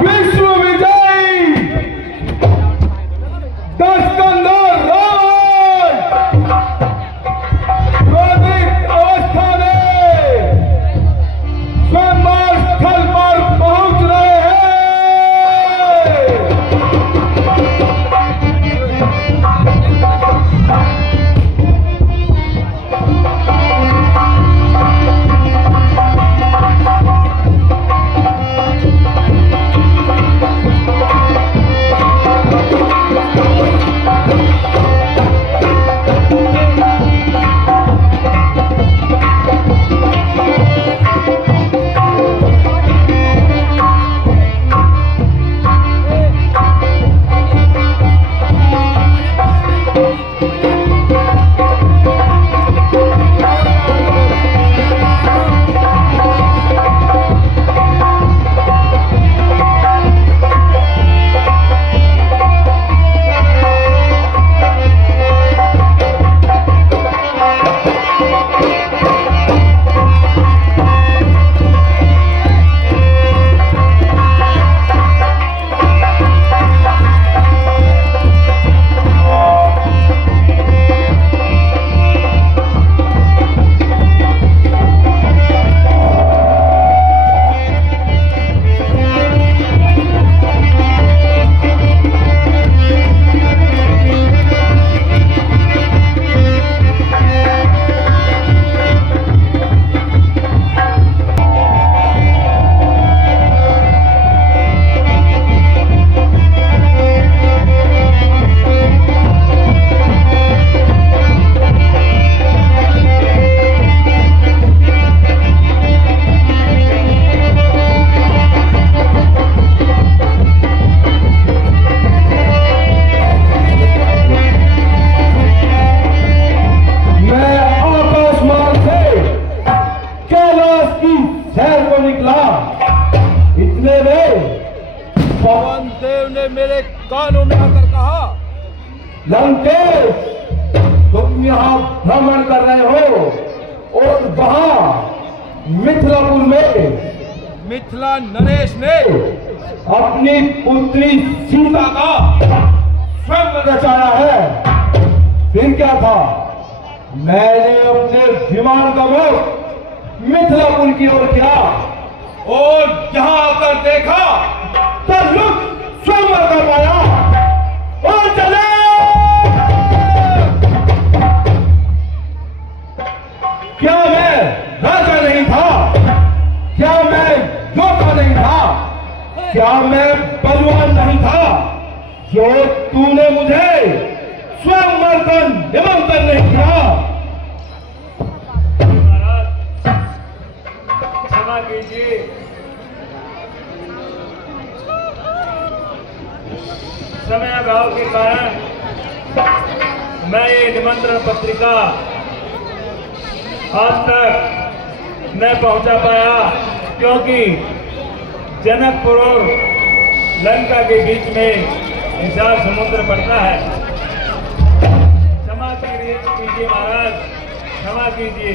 विश्व विजयी 10 कंधर राज क्रोधित अवस्था में स्वयंवर स्थल पर पहुंच रहे हैं। इतने में पवन देव ने मेरे कानों में आकर कहा, लंकेश तुम यहाँ भ्रमण कर रहे हो और वहां मिथिलापुर में मिथिला नरेश ने अपनी पुत्री सीता का स्वयं रचाया है। फिर क्या था, मैंने अपने विमान का मुख मिथिलापुर की ओर किया और जहां आकर देखा तो लुक स्वयं कर पाया और चले। क्या मैं राजा नहीं था? क्या मैं योद्धा नहीं था? क्या मैं बलवान नहीं था जो तूने मुझे स्वयं मरकर निमंत्रण नहीं किया? क्षमा कीजिए, समय अभाव के कारण मैं ये निमंत्रण पत्रिका आज तक न पहुंचा पाया, क्योंकि जनकपुर और लंका के बीच में विशाल समुद्र पड़ता है। क्षमा कीजिए महाराज, क्षमा कीजिए।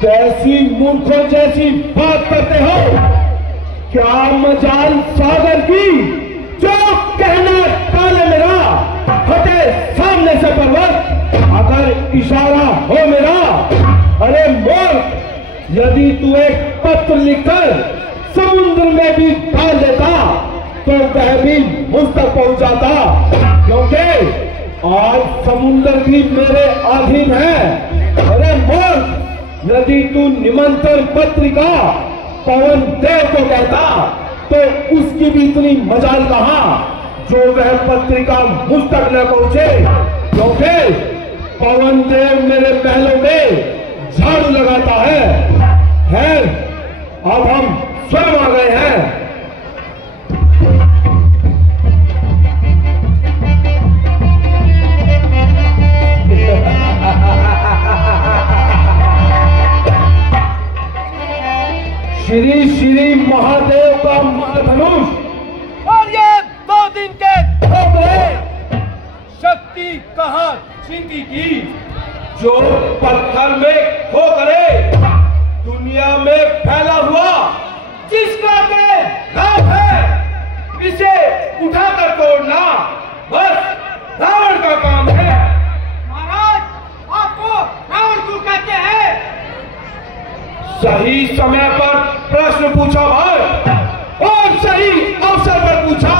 कैसी मूर्खों जैसी बात करते हो? क्या मजाल सागर की जो कहना काले मेरा हटे सामने से पर्वत, अगर इशारा हो मेरा। अरे मूर्ख, यदि तू एक पत्र लिखकर समुद्र में भी डाल देता तो वह भी मुझ तक पहुंच जाता, क्योंकि आज समुद्र भी मेरे अधीन है। अरे मूर्ख, यदि तू निमंत्रण पत्रिका पवन देव को कहता तो उसकी भी इतनी मजाल कहां जो वह पत्रिका मुझ तक न पहुंचे, क्योंकि पवन देव मेरे महलों में झाड़ू लगाता है। अब हम स्वयं आ गए हैं। श्री श्री महादेव का महाधनुष और ये 2 दिन के ठोकरे, शक्ति कहां छिंदी की जो पत्थर में ठोकरे दुनिया में फैला हुआ जिस सही समय पर प्रश्न पूछा भाई, और सही अवसर पर पूछा।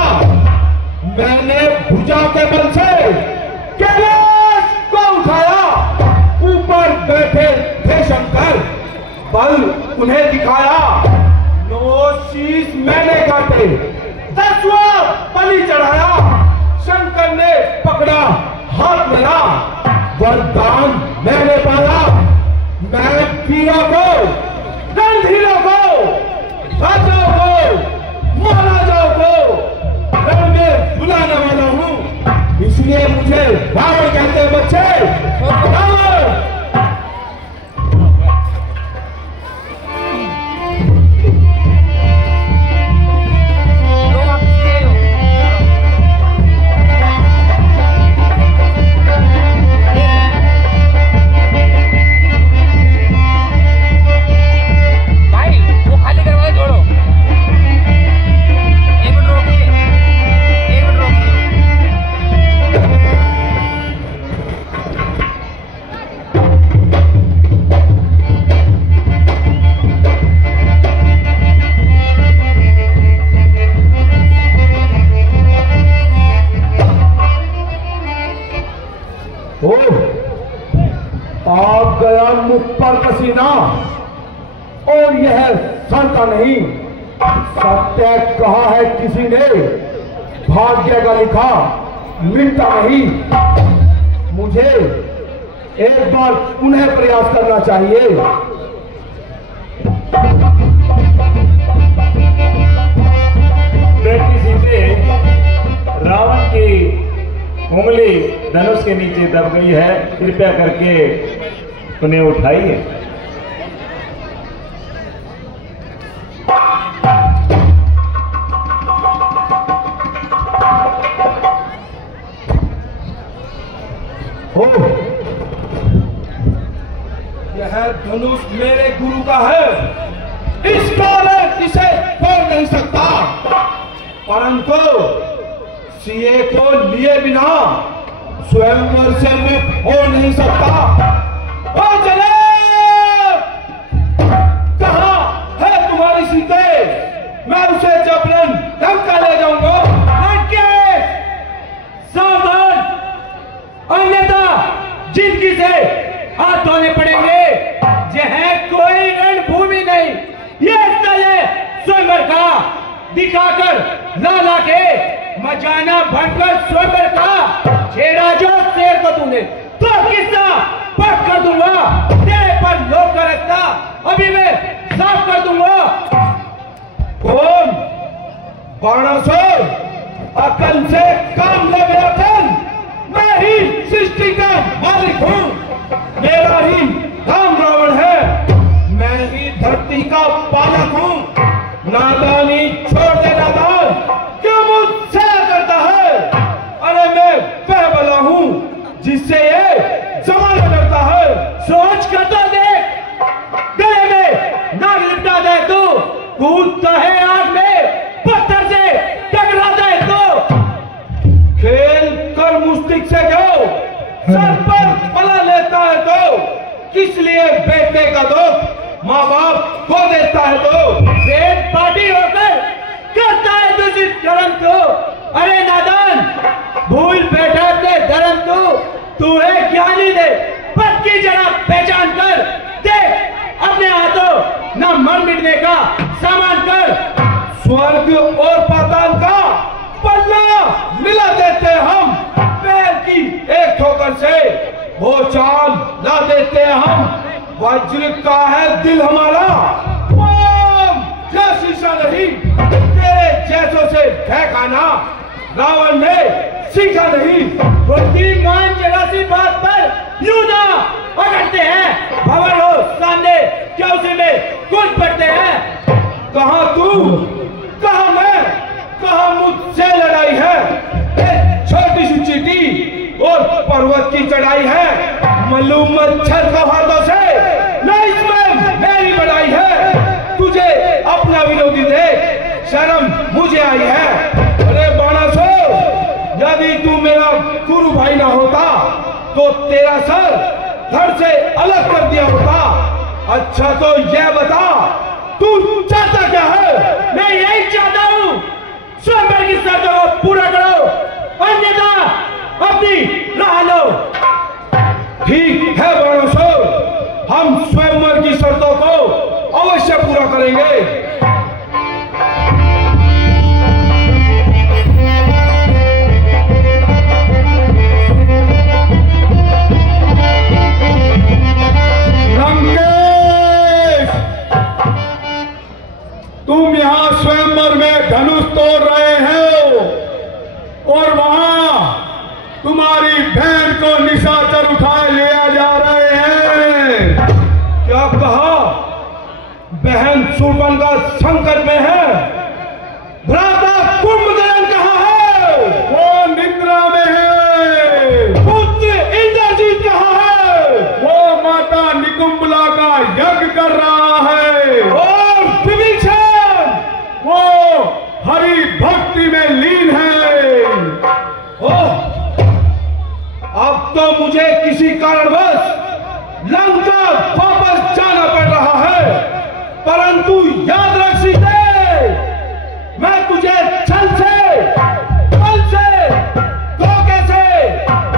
मैंने भुजा के बल से कैलाश को उठाया, ऊपर बैठे थे शंकर, बल उन्हें दिखाया। 9 शीश मैंने काटे, 10वां बलि चढ़ाया। शंकर ने पकड़ा हाथ मेरा, वरदान मैंने पाया। मैं वीरों को, रणधीरों को, राजाओं को, महाराजाओं को रण में बुलाने वाला हूं, इसलिए मुझे रावण कहते हैं बच्चे। रावण आप गया मुख पर पसीना, और यह सड़ता नहीं। सत्य कहा है किसी ने, भाग्य का लिखा मिटता नहीं। मुझे एक बार पुनः प्रयास करना चाहिए। बेटी सीते, रावण की उंगली धनुष के नीचे दब गई है, कृपया करके उन्हें उठाइए। यह धनुष मेरे गुरु का है, इस कारण इसे तोड़ नहीं सकता, परंतु सीए को लिए बिना स्वयंवर से मुक्त हो नहीं सकता। और चले, कहां है तुम्हारी सीते? मैं उसे जबरन धक्का ले जाऊंगा। सावधान, अन्यथा जिंदगी से हाथ धोने पड़ेंगे। यह कोई रणभूमि नहीं, यह स्थल है स्वयंवर का। दिखाकर लाला के मजाना भटकर स्वयंवर का छेड़ा जो शेर को तूने, तो किस्सा पट कर दूंगा। तेरे पर लोग का रास्ता अभी मैं साफ कर दूंगा। कौन? बाणासुर, अकल से काम ले मेरा धन। मैं ही सृष्टि का मालिक हूँ, मेरा ही नाम रावण है। मैं ही धरती का पालक हूँ। नादानी छोड़ दे नादान, क्यों मुझसे करता है? अरे मैं वह बला हूँ जिससे ये जमाना करता है। सोच कर तो देख, गले में नाग लिपटा दे तू, कूदता है आग में, पत्थर से टकराता है तो। खेल कर मुस्तिक से जो सर पर पला लेता है तो, किस लिए बेटे का दुख माँ बाप को देता है तो? वेद पार्टी होकर करता है दूषित कर्म तो। अरे नादान, भूल बैठा अपने धर्म तू है ज्ञानी दे, पक्की जरा पहचान कर देख अपने हाथों न मर मिटने का सामान कर। स्वर्ग और पाताल का पल्ला मिला देते हम, पैर की एक ठोकर से वो चाल ला देते हम। वज्र का है दिल हमारा, क्या शीशा नहीं, तेरे जैसों से ठहकाना रावण ने सीखा नहीं। बुद्धिमान जरा सी बात पर यूं ना पकड़ते हैं, भवन हो सामने क्या उसी में कूद पड़ते हैं। कहां तू, कहां मैं, कहां मुझसे लड़ाई है? एक छोटी सी चीटी और पर्वत की चढ़ाई है। मालूम मच्छर का हाथों से न इसमें मेरी बड़ाई है। तुझे अपना विरोधी देख शर्म मुझे आई है। अरे बाणासुर, यदि तू मेरा गुरु भाई ना होता तो तेरा सर धड़ से अलग कर दिया होता। अच्छा तो यह बता, तू चाहता क्या है? मैं यही चाहता हूँ, स्वयंवर की शर्तों को पूरा करो, अन्यथा अपनी राह लो। ठीक है बाणासुर, हम स्वयंवर की शर्तों को अवश्य पूरा करेंगे। तुम यहां स्वयंवर में धनुष तोड़ रहे हो और वहां तुम्हारी बहन को निशाचर उठाए ले जा रहे हैं। क्या कहा? बहन शूर्पणखा संकट में है। भ्राता कुंभकर्ण कहाँ है? वो निद्रा में है। पुत्र इंद्रजीत कहाँ है? वो माता निकुंभला का यज्ञ कर रहा है। और विभीषण वो हरि भक्ति में लीन है। ओह, अब तो मुझे किसी कारणवश लंका वापस जाना पड़ रहा है, परंतु याद रख सीते, मैं तुझे छल से, बल से, धोखे से,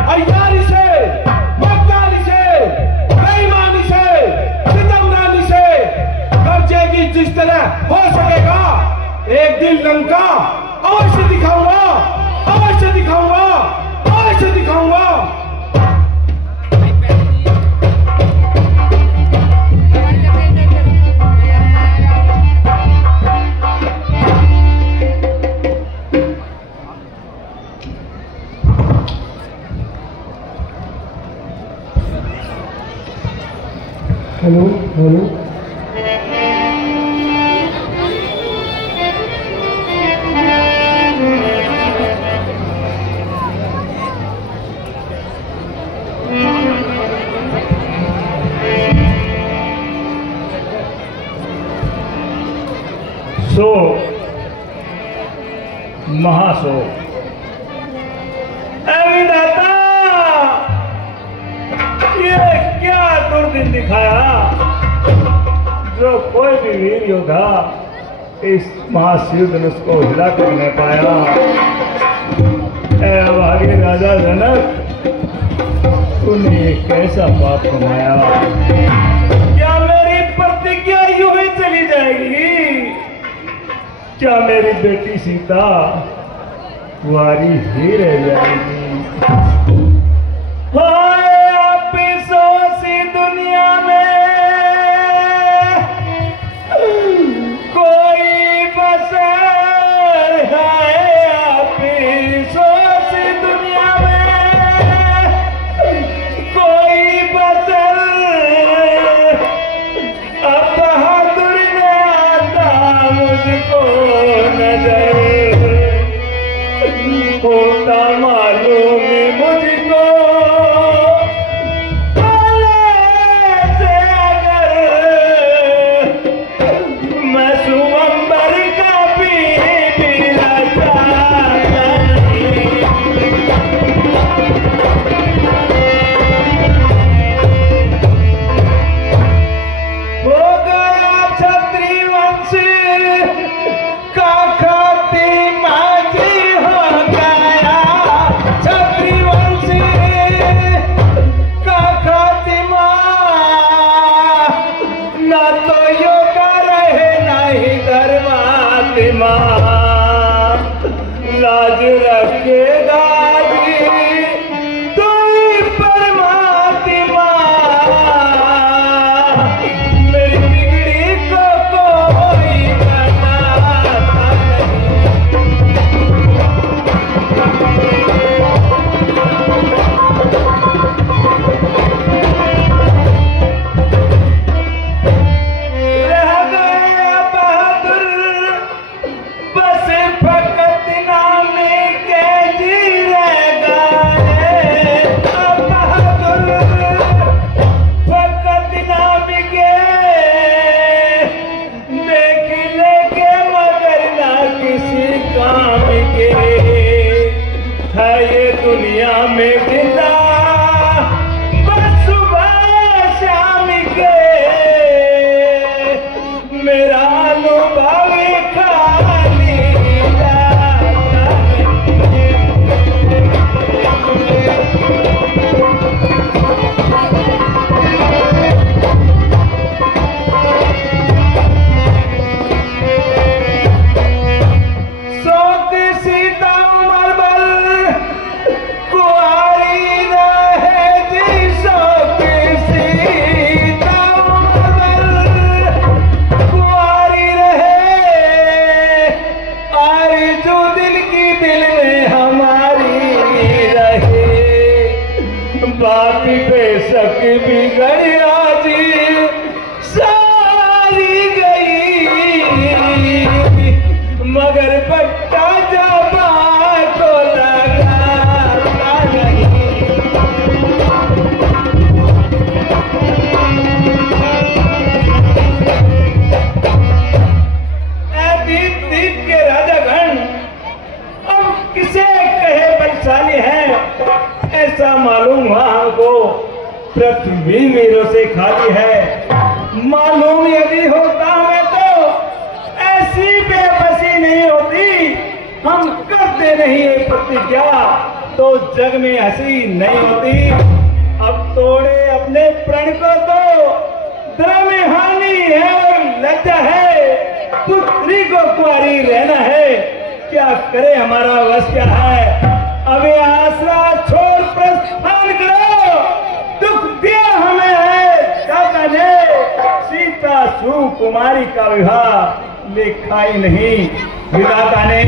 अय्यारी से, मक्कारी से, बेईमानी से, सितमरानी से कर्जेगी जिस तरह हो सकेगा। एक दिन लंका अवश्य दिखाऊंगा, अवश्य दिखाऊंगा, अवश्य दिखाऊंगा। हेलो हेलो, सो महासो विधाता, ये क्या दुर्दिन दिखाया जो कोई भी वीर योद्धा इस महाशिव धनुष को हिला कर नहीं पाया। भाग्य राजा जनक, तूने कैसा पाप कमाया? क्या मेरी प्रतिज्ञा यूं ही चली जाएगी? क्या मेरी बेटी सीता कुंवारी ही रह जाएगी? हाय आप सोसी दुनिया में कोई बसर है, आप सोसी दुनिया में कोई बसर। अब बहादुर ने आता मुझको नजर, होता मालूम मुझको से अगर मैं सुअंबर का भी चाहता नहीं। हो गया छत्री वंश का खातिमा जी, हो गया छत्री वंश का खातिमा। ना तो योगा रहे ना ही धर्मात्मा, लाज रखेगा तू ही परमात्मा। मेरी बिगड़ी को कोई बनाता नहीं। रह गए बहादुर बस फकत नाम के जी रह गए। बहादुर फकत नाम के देख लेके मगर ना किसी काम के। है ये दुनिया में जिंदा बस सुबह शाम के। सड़क बिगड़ी आज सारी गई, मगर पट्टा जाबा को लगा नहीं। दीप दीप के राजागण अब किसे कहे बलशाली है, ऐसा मालूम हुआ हमको पृथ्वी वीरों से खाली है। मालूम यदि होता मैं तो ऐसी बेबसी नहीं होती, हम करते नहीं ये प्रतिज्ञा तो जग में हंसी नहीं होती। अब तोड़े अपने प्रण को तो द्रम हानि है और लज्जा है, पुत्री को कुंवारी रहना है, क्या करे हमारा वश क्या है। अब ये आसरा छोड़ प्रस्थान करो, दुख दिया हमें है दाता ने, सीता सुकुमारी का विवाह लिखा ही नहीं विधाता ने।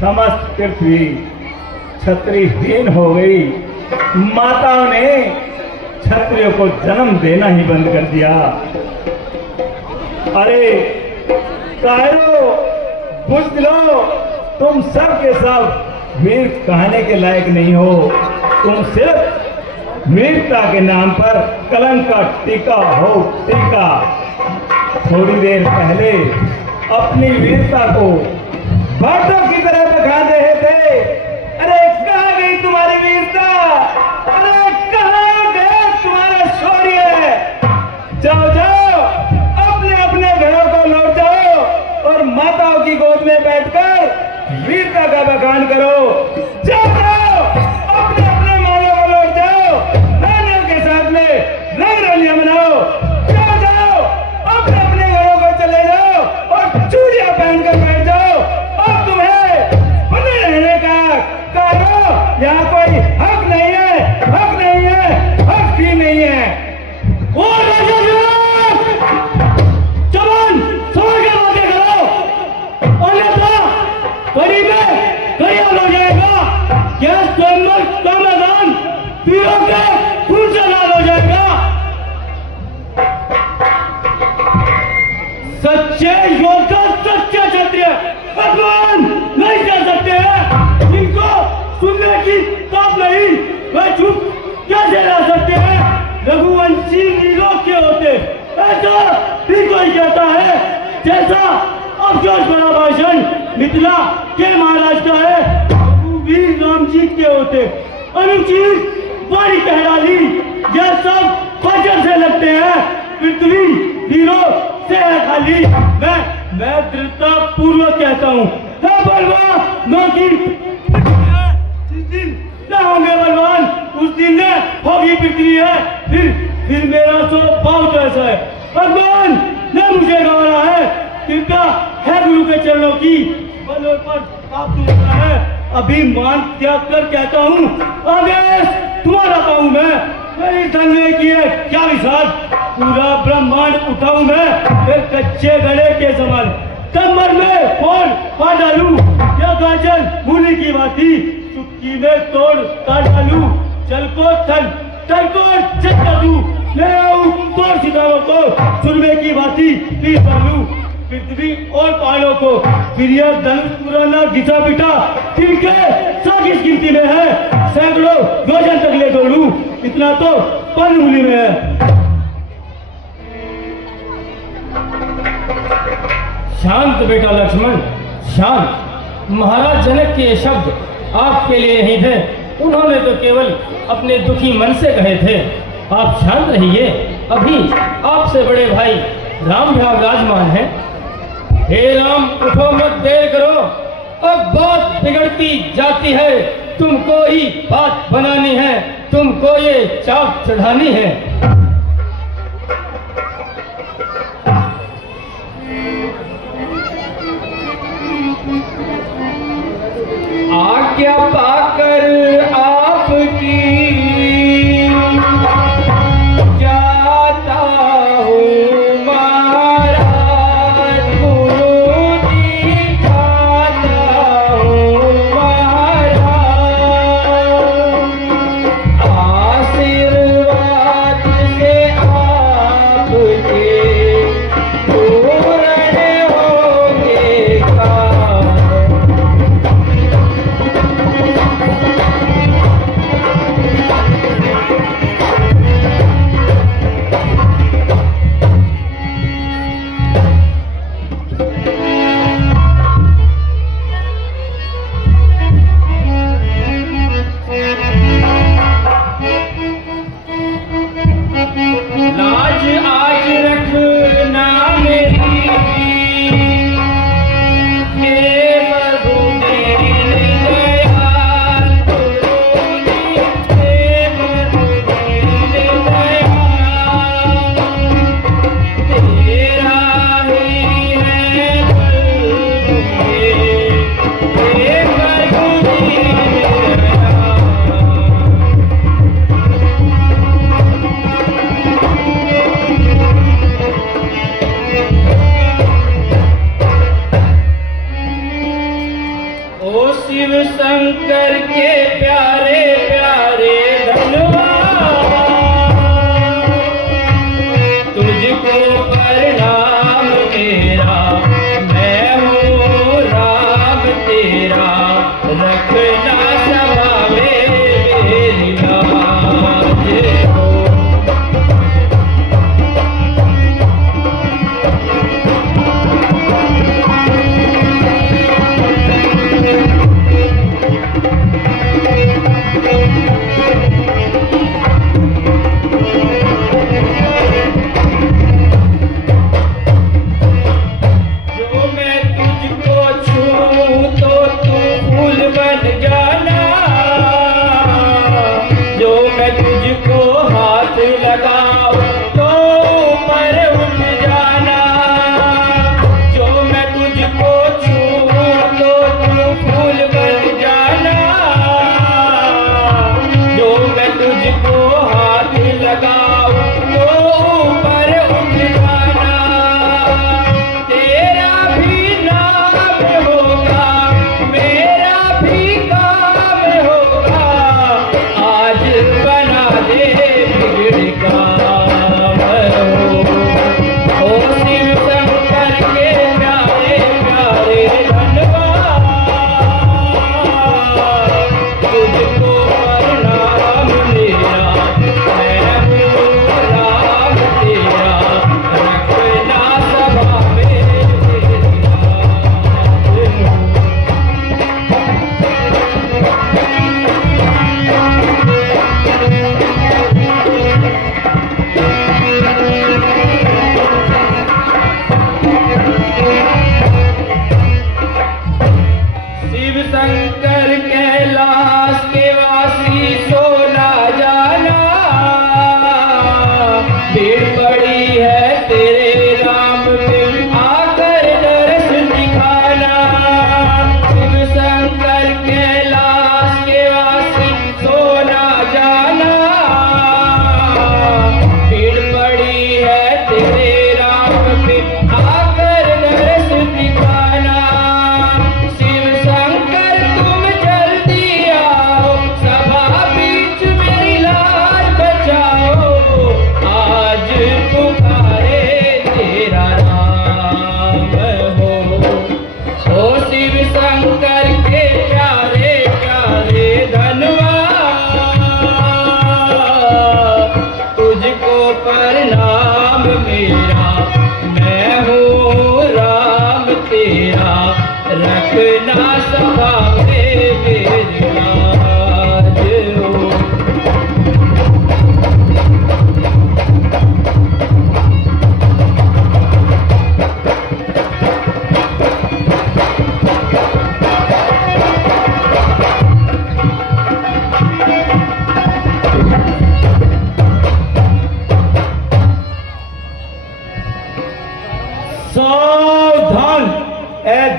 समस्त पृथ्वी क्षत्रियहीन हो गई, माताओं ने क्षत्रियों को जन्म देना ही बंद कर दिया। अरे कायरो बुझ लो, तुम सब के सब वीर कहने के लायक नहीं हो, तुम सिर्फ वीरता के नाम पर कलंक का टीका हो टीका। थोड़ी देर पहले अपनी वीरता को बातों की तरह बखा रहे थे। अरे कहाँ गई तुम्हारी वीरता, अरे कहाँ गया तुम्हारा शौर्य। जाओ जाओ अपने अपने घरों को लौट जाओ और माताओं की गोद में बैठकर वीरता का बखान करो। जाओ जाओ अपने अपने मालों को लौट जाओ, नानियों के साथ में रंग रलियां मनाओ। जाओ जाओ अपने अपने घरों को चले जाओ और चूड़ियां पहनकर बैठ जाओ। अब तुम्हें बने रहने का करो, यहाँ कोई हक नहीं है, हक नहीं है, हक ही नहीं है। जवान समझ के बातें करो, अन्यथा कड़ी में घड़ियाल हो जाएगा। क्या स्वयंवर का मैदान वीरों के खून से लाल हो जाएगा। सच्चे योद्धा, सच्चे क्षत्रिय भगवान नहीं कर सकते हैं, जिनको सुनने की ताब नहीं वह चुप कैसे रह सकते हैं। रघुवंशी वीरों के होते ऐसा भी कोई कहता है, जैसा अफसोस भरा भाषण मिथिला के महाराज का है। रघुवीर राम जी के होते अनुचित वाणी कह डाली, यह सब फजर से लगते हैं, पृथ्वी वीरों से है खाली। मैं दृढ़ता पूर्वक कहता हूँ, बलवान नौकी जिस दिन न होंगे बलवान, उस दिन न होगी पृथ्वी है। फिर मेरा स्वभाव तो ऐसा है, भगवान ने मुझे गवारा है, कृपा है गुरु के चरणों की, बलों पर आप दूसरा है। अभी मान त्याग कर कहता हूँ, आदेश तुम्हारा पाऊं मैं। मेरी धन में की है क्या विशाल, पूरा ब्रह्मांड उठाऊं मैं फिर कच्चे गड़े के समान। कमर में फोड़ पा डालू या गाजल मूली की बाती, चुटकी में तोड़ काट डालू, चल को तल को चल कर दूं, ले आऊं तोड़ सितारों को, सुरमे की बाती पीस डालू, पृथ्वी और पहाड़ों को, फिर यह धनुष पुराना घिसा पिटा जिनके साजिश गिनती में है, सैकड़ों योजन तक ले दौड़ू, इतना तो पन उंगली में है। शांत बेटा लक्ष्मण, शांत। महाराज जनक के ये शब्द आपके लिए नहीं थे, उन्होंने तो केवल अपने दुखी मन से कहे थे। आप शांत रहिए, अभी आपसे बड़े भाई राम भी विराजमान हैं। हे राम, उठो मत, देर करो, अब बात बिगड़ती जाती है, तुमको ही बात बनानी है, तुमको ये चाप चढ़ानी है। आज्ञा पाकर आपकी जाता हूँ महाराज, गुरु दिखाता हूँ महाराज, आशीर्वाद शिव शंकर के प्यारे प्यारे धनवा, तुझको प्रणाम मेरा, मैं हूँ राम तेरा, रखना सभा में मेरी लाज हो।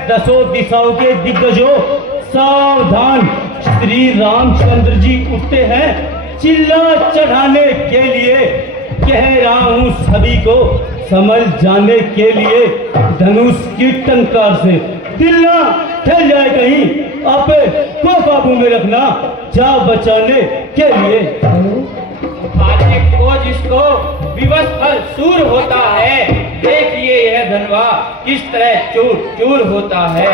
दसों दिशाओं के दिग्गजों, सावधान। श्री रामचंद्र जी उठते हैं चिल्ला चढ़ाने के लिए। कह रहा हूँ सभी को समझ जाने के लिए, धनुष की टंकार से दिल ना ठहर जाए कहीं, आप को काबू में रखना जा बचाने के लिए। को जिसको विवश फल सूर होता है, देखिए यह धनवा किस तरह चूर चूर होता है।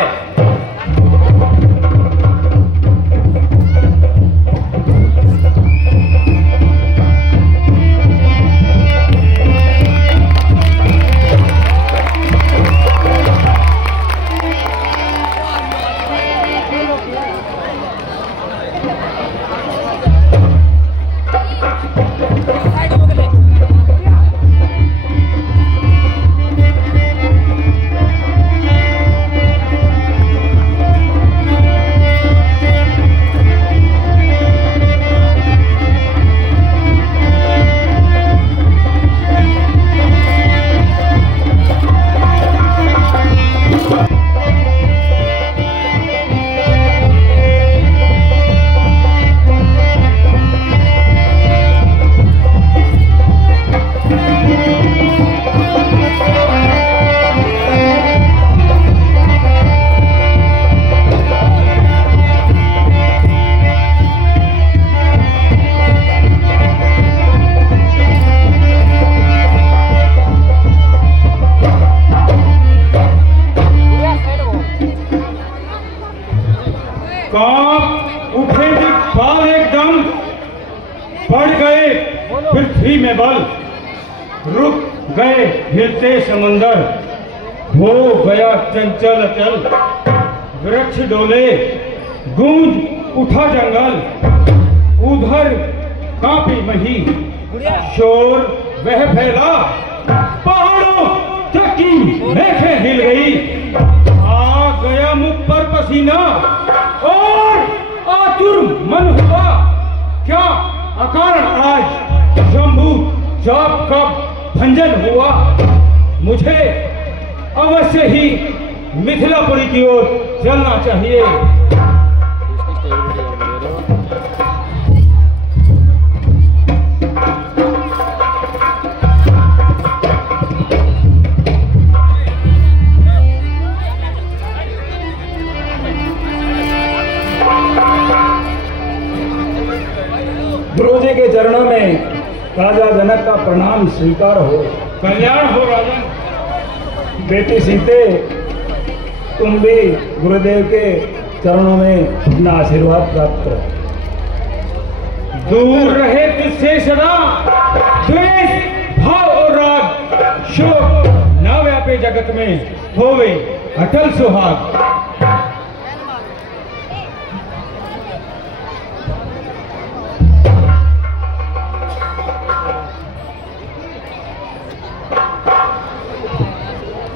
कांप उठे बाल एकदम, पड़ गए पृथ्वी में बल, रुक गए हिलते समंदर, हो गया चंचल अचल, वृक्ष डोले गूंज उठा जंगल, उधर कांपी मही, शोर वह फैला, पहाड़ों तक की मेखें हिल गई, आ गया मुख पर पसीना और आतुर मन हुआ, क्या अकारण आज शंभू जाप कब भंजन हुआ, मुझे अवश्य ही मिथिलापुरी की ओर चलना चाहिए। गुरुजी के चरणों में राजा जनक का प्रणाम स्वीकार हो। कल्याण हो राजन। बेटी सीते, तुम भी गुरुदेव के चरणों में अपना आशीर्वाद प्राप्त करो। दूर रहे तुझसे सदा द्वेष भाव और राग, शोक न व्यापे जगत में, होवे अटल सुहाग।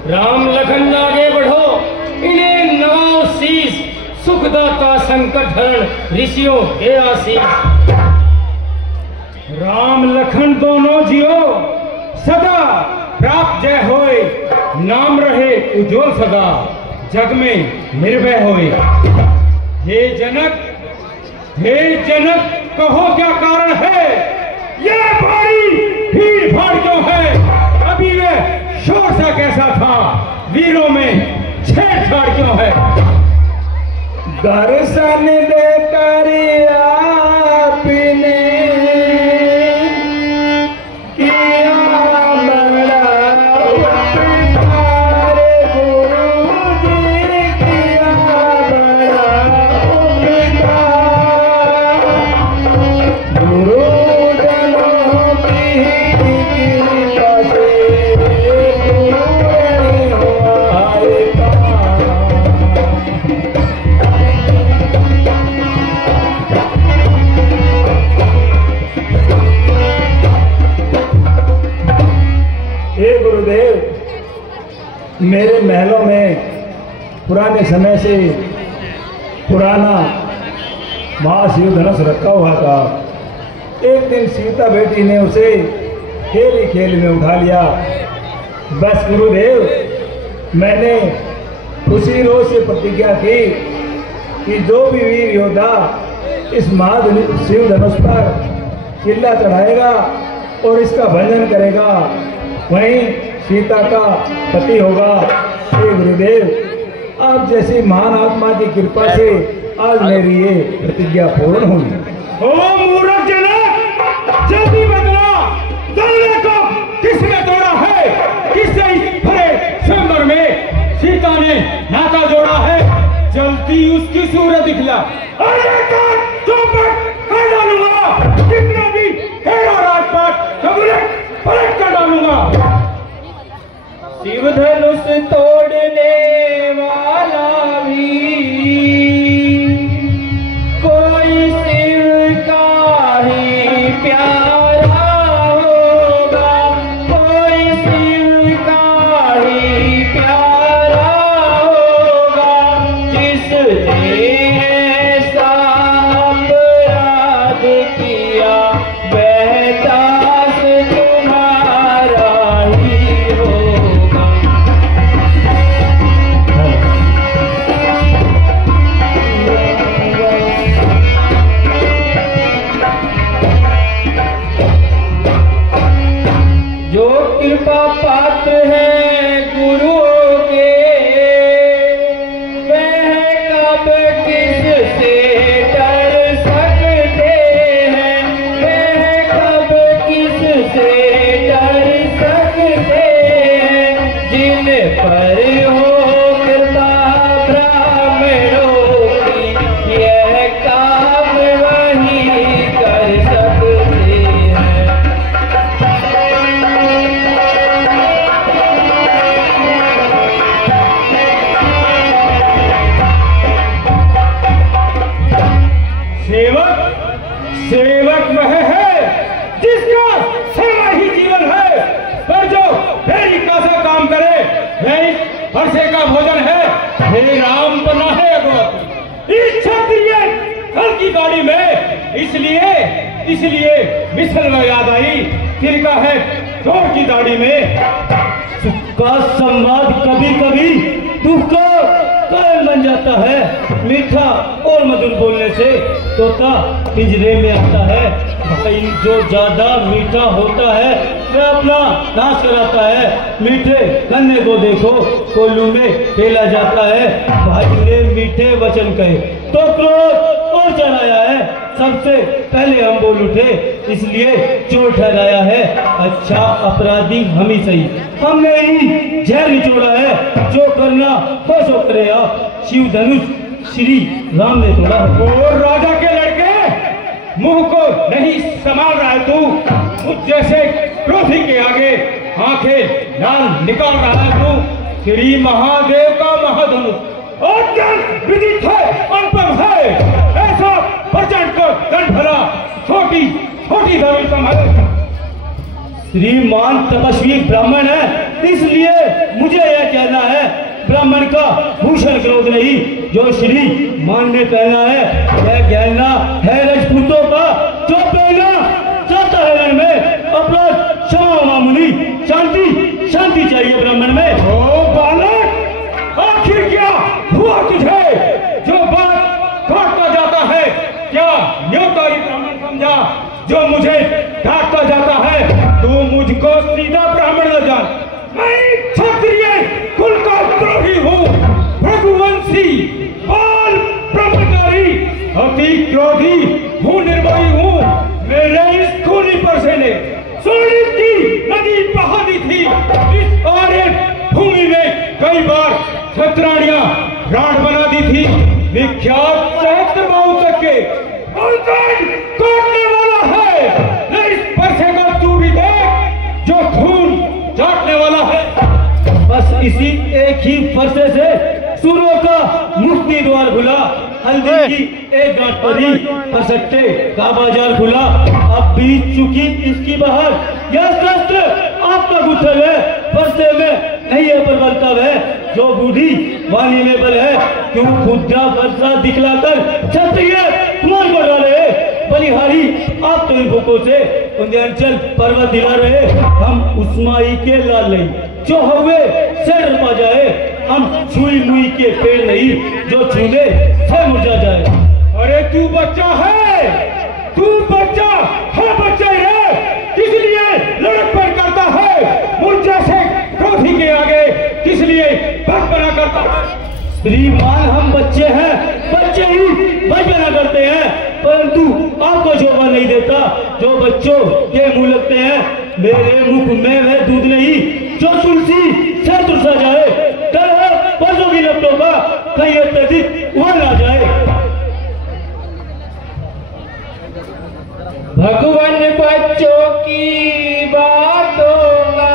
राम लखन आगे बढ़ो, इन्हें नवाओ शीस, सुखदाता संकट हरण ऋषियों के आशीष। राम लखन दोनों जियो, सदा प्राप्त जय होए, नाम रहे उज्ज्वल सदा, जग में निर्भय होए। हे जनक कहो क्या कारण है, ये भारी भीड़ भाड़ क्यों है, अभी वे शोर सा कैसा था, वीरों में छेड़छाड़ क्यों है। दर्शन देकर आपने किया बड़ा उपकार, गुरुजी किया बड़ा उपकार, गुरुजनों की कृपा से मेरे महलों में पुराने समय से पुराना महाशिव धनुष रखा हुआ था। एक दिन सीता बेटी ने उसे खेल ही खेल में उठा लिया। बस गुरुदेव, मैंने उसी रोज से प्रतिज्ञा की कि जो भी वीर योद्धा इस महाशिव धनुष पर किला चढ़ाएगा और इसका भंजन करेगा, वहीं सीता का पति होगा। हे गुरुदेव, आप जैसी महान आत्मा की कृपा से आज मेरी ये प्रतिज्ञा पूर्ण हुई। ओ मूर्ख जनक, जल्दी बदला, दलने को किसने तोड़ा है, किससे भरे स्वयंवर में सीता ने नाता जोड़ा है, जल्दी उसकी सूरत दिखला। अरे चौपट कर डालूंगा, कितने भी हेरो राजपाट पलट कर डालूंगा। शिव धनुष तोड़ने वाला भी कोई शिव का ही प्यारा होगा, कोई शिव का ही प्यारा होगा, जिसने ऐसा अपराध किया वह दास तुम्हारा ही होगा। जो कृपा पात्र है गुरुओं के, वह कब किससे डर सकते हैं, वह कब किससे डर सकते हैं, जिन पर हो कृपा ब्राह्मणों की, ये हे राम बना है अगवत इस क्षत्रिय कल की गाड़ी में, इसलिए मिसल में याद आई तिनका है चोर की दाढ़ी में। का संवाद कभी कभी दुख का कारण बन जाता है। मीठा और मधुर बोलने से तोता पिंजरे में आता है। भाई जो ज्यादा मीठा होता है वह अपना नाश कराता है। मीठे गन्ने को देखो कोल्लू में फेला जाता है। भाई ने मीठे वचन कहे तो क्रोध और चढ़ाया है। सबसे पहले हम बोल उठे इसलिए चोर ठहराया है। अच्छा अपराधी हम ही सही, हमने ही जहर निचोड़ा है। जो करना हो सो करे आप, शिव धनुष श्री राम ने तोड़ा। और राजा के लड़के मुंह को नहीं संभाल रहा है तू, मुझ जैसे क्रोधी के आगे आंखें लाल निकाल रहा है तू। श्री महादेव का महाधनुष अत्यंत विदित है, अनुपम है। ऐसा प्रचंड कर दंड भरा छोटी धनुष संभाले। श्रीमान तपस्वी ब्राह्मण है इसलिए मुझे यह कहना है, ब्राह्मण का भूषण क्रोध नहीं जो श्री मान ने पहना है। यह कहना है राजपूतों का जो पहना जाता है रण में। अपराध क्षमा मामूली, शांति चाहिए ब्राह्मण में। ओ बालक, आखिर क्या हुआ तुझे जो बात काटता जाता है? क्या न्योतारी ब्राह्मण समझा जो मुझे डांटता जाता है? तू मुझको सीधा ब्राह्मण न जान, मैं क्षत्रिय कुल का द्रोही हूँ, भृगुवंशी बाल ब्रह्मचारी, अति क्रोधी हूँ, निर्भयी हूँ। मेरे इस खूनी परसे ने सोने की नदी बहा दी थी। इस आर्य भूमि में कई बार छत्राणियां राड बना दी थी। विख्यात सहस्त्र बाहु तक के काटने वाला है। इस परसे को तू भी देख जो खून चाटने वाला है। बस इसी एक ही फरसे से सूरों का मुक्ति द्वार खुला। हल्दी की एक गांठ पर ही फरसट्टे का बाजार खुला। अब बीत चुकी इसकी बहार, यह शस्त्र आपका गुत्थल है। फरसे में नहीं है पर बर्तव है, जो बूढ़ी वाणी में बल है। क्यों खुदा फरसा दिखलाकर क्षत्रिय कुमार को डाले? बलिहारी आप तो इन भूखों से विंध्याचल पर्वत दिला रहे। हम उस्माई के लाल नहीं जो हुए से पा जाए। हम छुई मुई के पेड़ नहीं जो छूले से मुरझा जाए। अरे तू बच्चा है, बच्चा रे, किस लिए लड़कपन करता है? मुझ जैसे क्रोधी के आगे किस लिए बचपना करता है? श्रीमान हम बच्चे हैं, बच्चे ही बचपना करते हैं, परंतु आपको शोभा नहीं देता जो बच्चों के मुंह लगते हैं। मेरे मुख में वह दूध नहीं जो तुलसी से तुलसा जाए। डर है परसों की लपटों का कहीं अत्यधिक उभर ना जाए। भगवान बच्चों की बातों का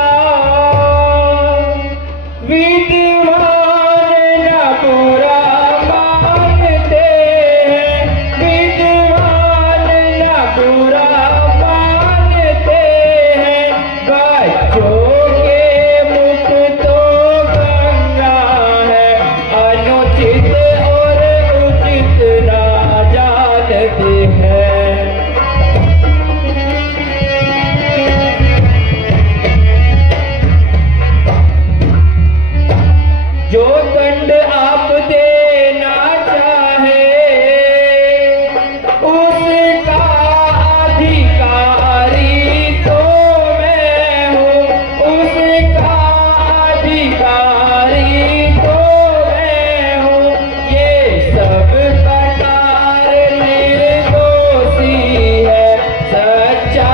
विद्वान न पूरा मानते हैं, विद्वान न पूरा मानते हैं। बच्चों के मुख तो गंगा है, अनुचित और उचित ना जानते हैं। जो दंड आप देना चाहे उसका अधिकारी तो मैं हूँ, उसका अधिकारी तो मैं हूँ। ये सब कटार निर्दोषी है, सच्चा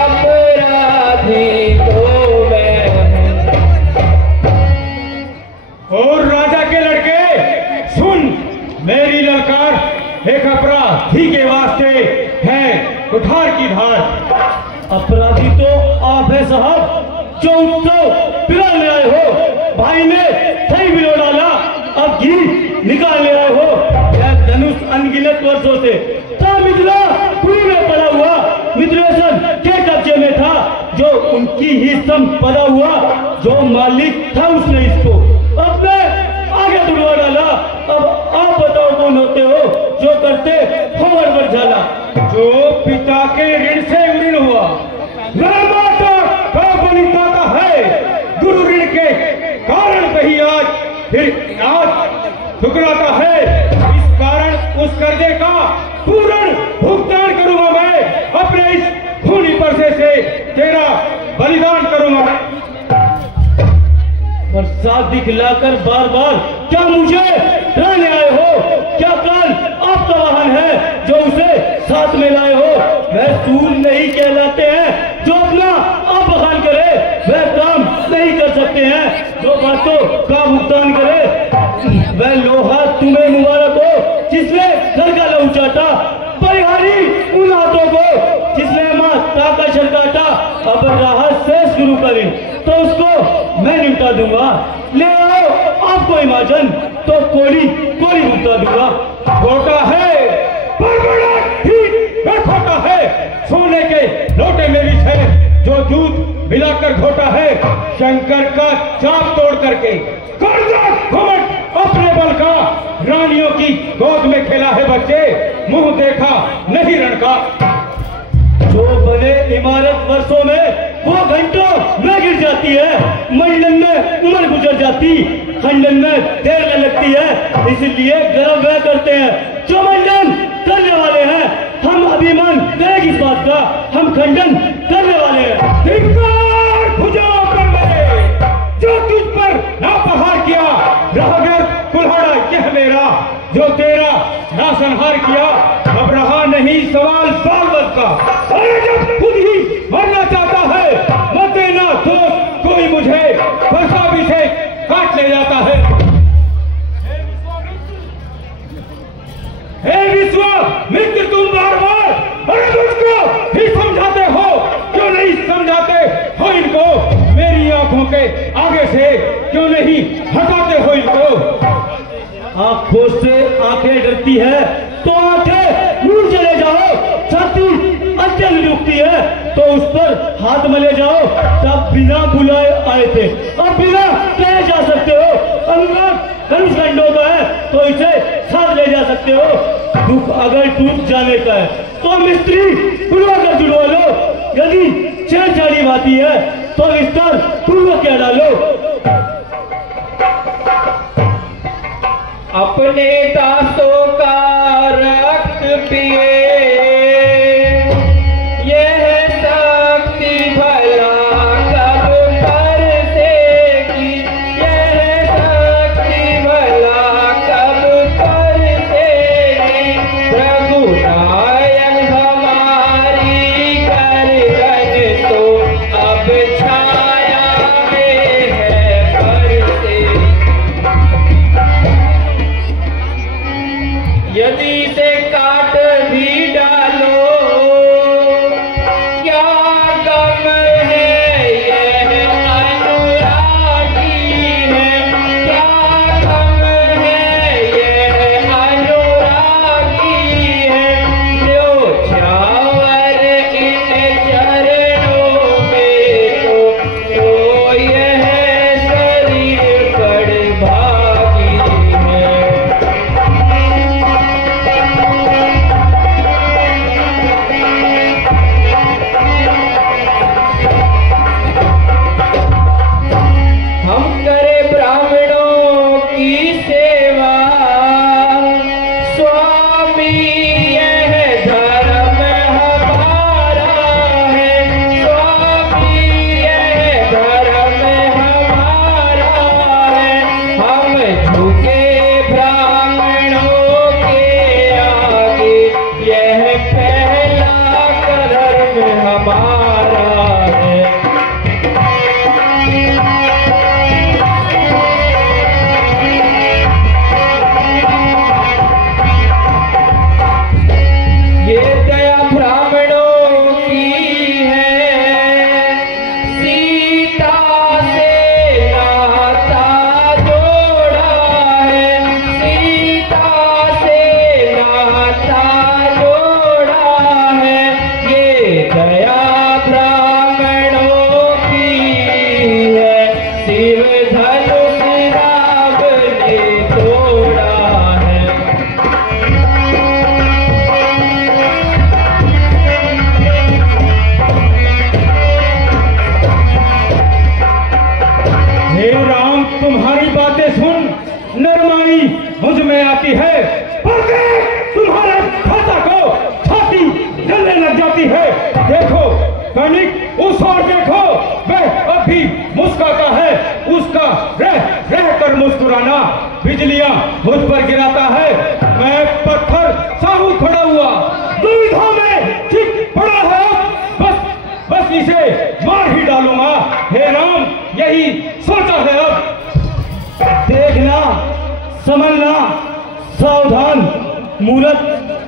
अपराधी तो मैं हूँ। और राजा के लड़के सुन मेरी ललकार, एक अपराधी के वास्ते है कुठार की धार। अपराधी तो आप है साहब जो उत्सव पिलाने आए हो। भाई ने सही बिलो डाला, अब घी निकाल ले आए हो। यह धनुष अनगिनत वर्षों से था मिथिला पूरी में पड़ा हुआ, मिथिलेश्वर के कब्जे में था, जो उनकी ही संपदा हुआ। जो मालिक था उसने इसको अपने आगे दुड़वा डाला। है, इस कारण उस कर्जे का पूर्ण भुगतान करूंगा मैं, अपने इस खूनी परसे से तेरा बलिदान करूंगा। प्रसाद दिखलाकर बार बार क्या मुझे डराने आए हो? क्या काल आपका वाहन है जो उसे साथ में लाए हो? वह सूर नहीं कहलाते हैं जो अपना आप बखान करे, वह काम नहीं कर सकते हैं जो बातों का भुगतान करे। वह लोहा तुम्हें मुबारक हो जिसने घर का लहू चाटा, परिहारी उन हाथों को जिसने माँ ताका छलकाटा। अब राहत से शुरू करें तो उसको मैं निपटा दूंगा। ले आओ आपको हिमाचल तो कोली भुगता दूंगा। खोटा है पर बड़ा ठीक वह खोटा है, सोने के लोटे में भी है जो दूध मिलाकर घोटा है। शंकर का चाप तोड़ करके घमंड अपने बल का, रानियों की गोद में खेला है बच्चे, मुंह देखा नहीं रण का। जो बने इमारत वर्षों में वो घंटों में गिर जाती है, मंडन में उम्र गुजर जाती, खंडन में देर न लगती है। इसलिए गर्व वह करते हैं जो मंडन करने वाले हैं। हम अभिमान करें इस बात का, हम खंडन करने वाले हैं। धिक्कार भुजाओं पर मेरे, जो तुझ पर ना प्रहार किया, रहगर कुल्हाड़ा यह मेरा, जो तेरा ना संहार किया। अब रहा नहीं सवाल साल बद का, अरे जब खुद ही मरना चाहता है, मत देना दोस्त कोई मुझे, फरसा भी से काट ले जाता है। हे विश्वामित्र तुम बार बार अरे मुझको ही समझाते हो, क्यों नहीं समझाते हो इनको? मेरी आंखों के आगे से क्यों नहीं हटाते हो इनको? आंखों से आंखें डरती है तो आंखें दूर चले जाओ। छाती अत्यंत दुखती है तो उस पर हाथ मले जाओ। तब बिना बुलाए आए थे, अब बिना कहे जा सकते हो। अनुराग धनुष खंडों का है तो इसे साथ ले जा सकते हो। दुख अगर टूट जाने का है तो मिस्त्री बुलवा कर जुड़वा लो। यदि छेड़छाड़ी बाती है तो विस्तार पूर्वक क्या डालो। अपने दासों का रक्त पिए, यह शक्ति भला कब कर देगी, यह शक्ति भला कब कर देगी। प्रभु नायक हमारी गर्दन तो अब छाया में है परसे, यदि से काट भी डालो क्या गम है, यह अनुरागी है, क्या गम है, यह अनुरागी है। जो छावर इन चरणों में तो यह शरीर बड़ भागी है। मालिक उस ओर देखो, वह अब भी मुस्कुराता है। उसका रह रह कर मुस्कुराना बिजलियां मुझ पर गिराता है। मैं पत्थर साहू खड़ा हुआ, दुविधा में चित पड़ा है। बस इसे मार ही डालूंगा। हे राम, यही सोचा है अब। देखना, समझना, सावधान, मूर्ख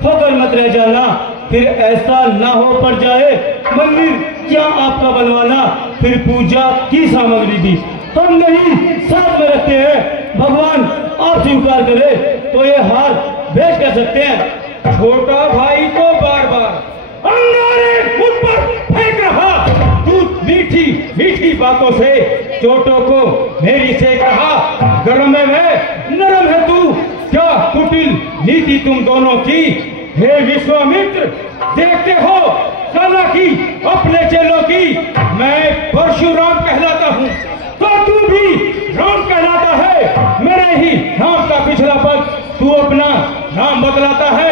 होकर मत रह जाना, फिर ऐसा ना हो पड़ जाए मंदिर क्या आपका बनवाना, फिर पूजा की सामग्री भी हम नहीं साथ में रखते हैं। भगवान आप स्वीकार करे तो ये हार बेच कर सकते हैं। छोटा भाई तो बार बार अंगारे मुझ पर फेंक रहा। तू मीठी मीठी बातों से चोटों को मेरी से कहा। गरम है मैं, नरम है तू, क्या कुटिल नीति तुम दोनों की। हे विश्वामित्र, देखते हो चालाकी अपने चेलों की। मैं परशुराम कहलाता हूँ तो तू भी राम कहलाता है। मेरे ही नाम का पिछला पद तू अपना नाम बदलाता है।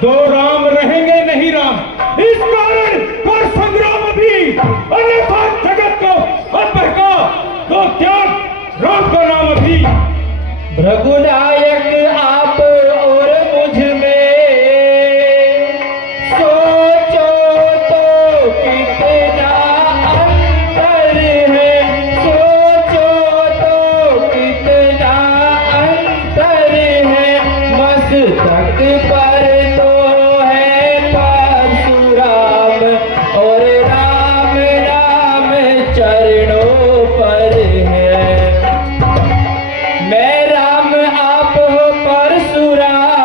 दो राम रहेंगे नहीं राम, इस कारण कर संग्राम भी, अन्यथा जगत को अनबहका तो त्याग राम का नाम भी। रघुनायक आप और मुझ में सोचो तो कितना अंतर है, सोचो तो कितना अंतर है। मस्तक पर तो है परशुराम और राम राम चरणों पर है। मैं राम आप हो परशुराम,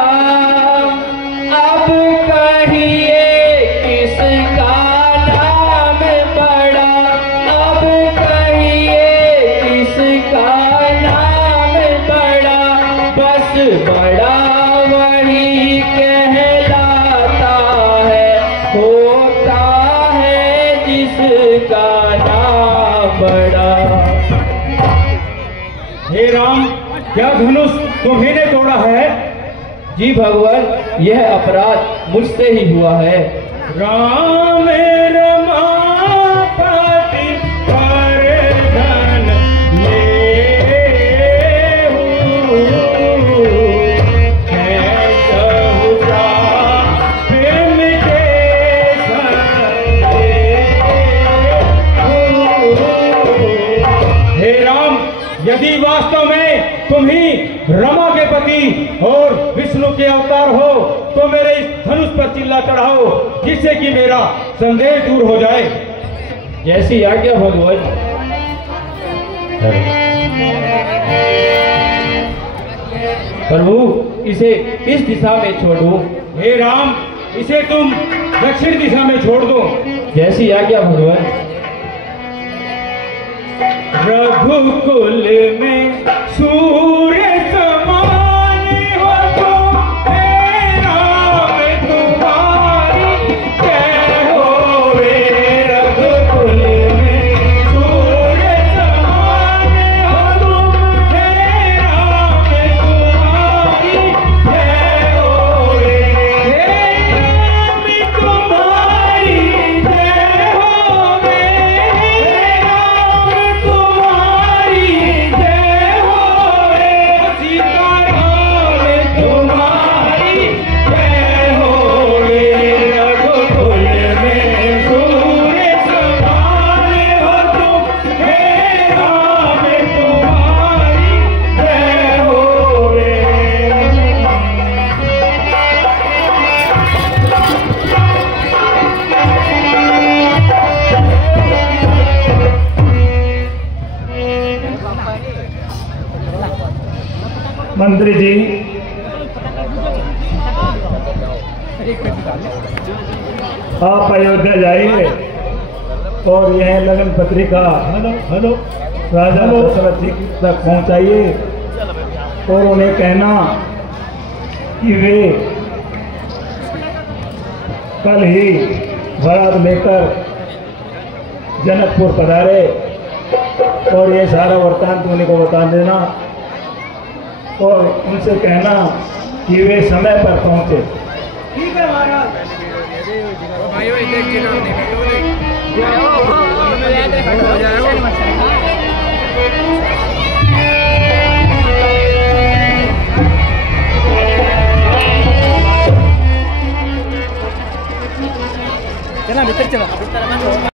अब कहिए किसका नाम बड़ा, अब कहिए किसका नाम बड़ा। बस बड़ा वही कहलाता है, होता है जिसका नाम बड़ा। हे राम, क्या धनुष तुम्ही ने तोड़ा है? जी भगवान, यह अपराध मुझसे ही हुआ है। राम रमापति पर धन हे राम, यदि वास्तव में तुम ही रमा के पति और विष्णु के अवतार हो तो मेरे इस धनुष पर चिल्ला चढ़ाओ, जिससे कि मेरा संदेह दूर हो जाए। जैसी आज्ञा भगवान। प्रभु, इसे किस दिशा में छोड़ूं? हे राम, इसे तुम दक्षिण दिशा में छोड़ दो। जैसी आज्ञा भगवान। रघुकुल में सूर्य समान हो तुम, हे राम तुम्हारी जय होवे। रघुकुल में सूर्य समान हो तुम, हे राम तुम्हारी जय होवे। हे राम तुम्हारी जय होवे, हे राम तुम्हारी जय होवे। सीताराम तुम्हारी जय होवे। रघुकुल में सूर्य समान हो तुम, हे राम तुम्हारी जय होवे। मंत्री जी, आप अयोध्या जाइए और यह लगन पत्रिका राजा दशरथ जी तक पहुंचाइए और उन्हें कहना कि वे कल ही बारात लेकर जनकपुर पधारे और ये सारा वृत्तांत उन्हीं को बता देना और उनसे कहना कि वे समय पर पहुंचे। ठीक है महाराज। चला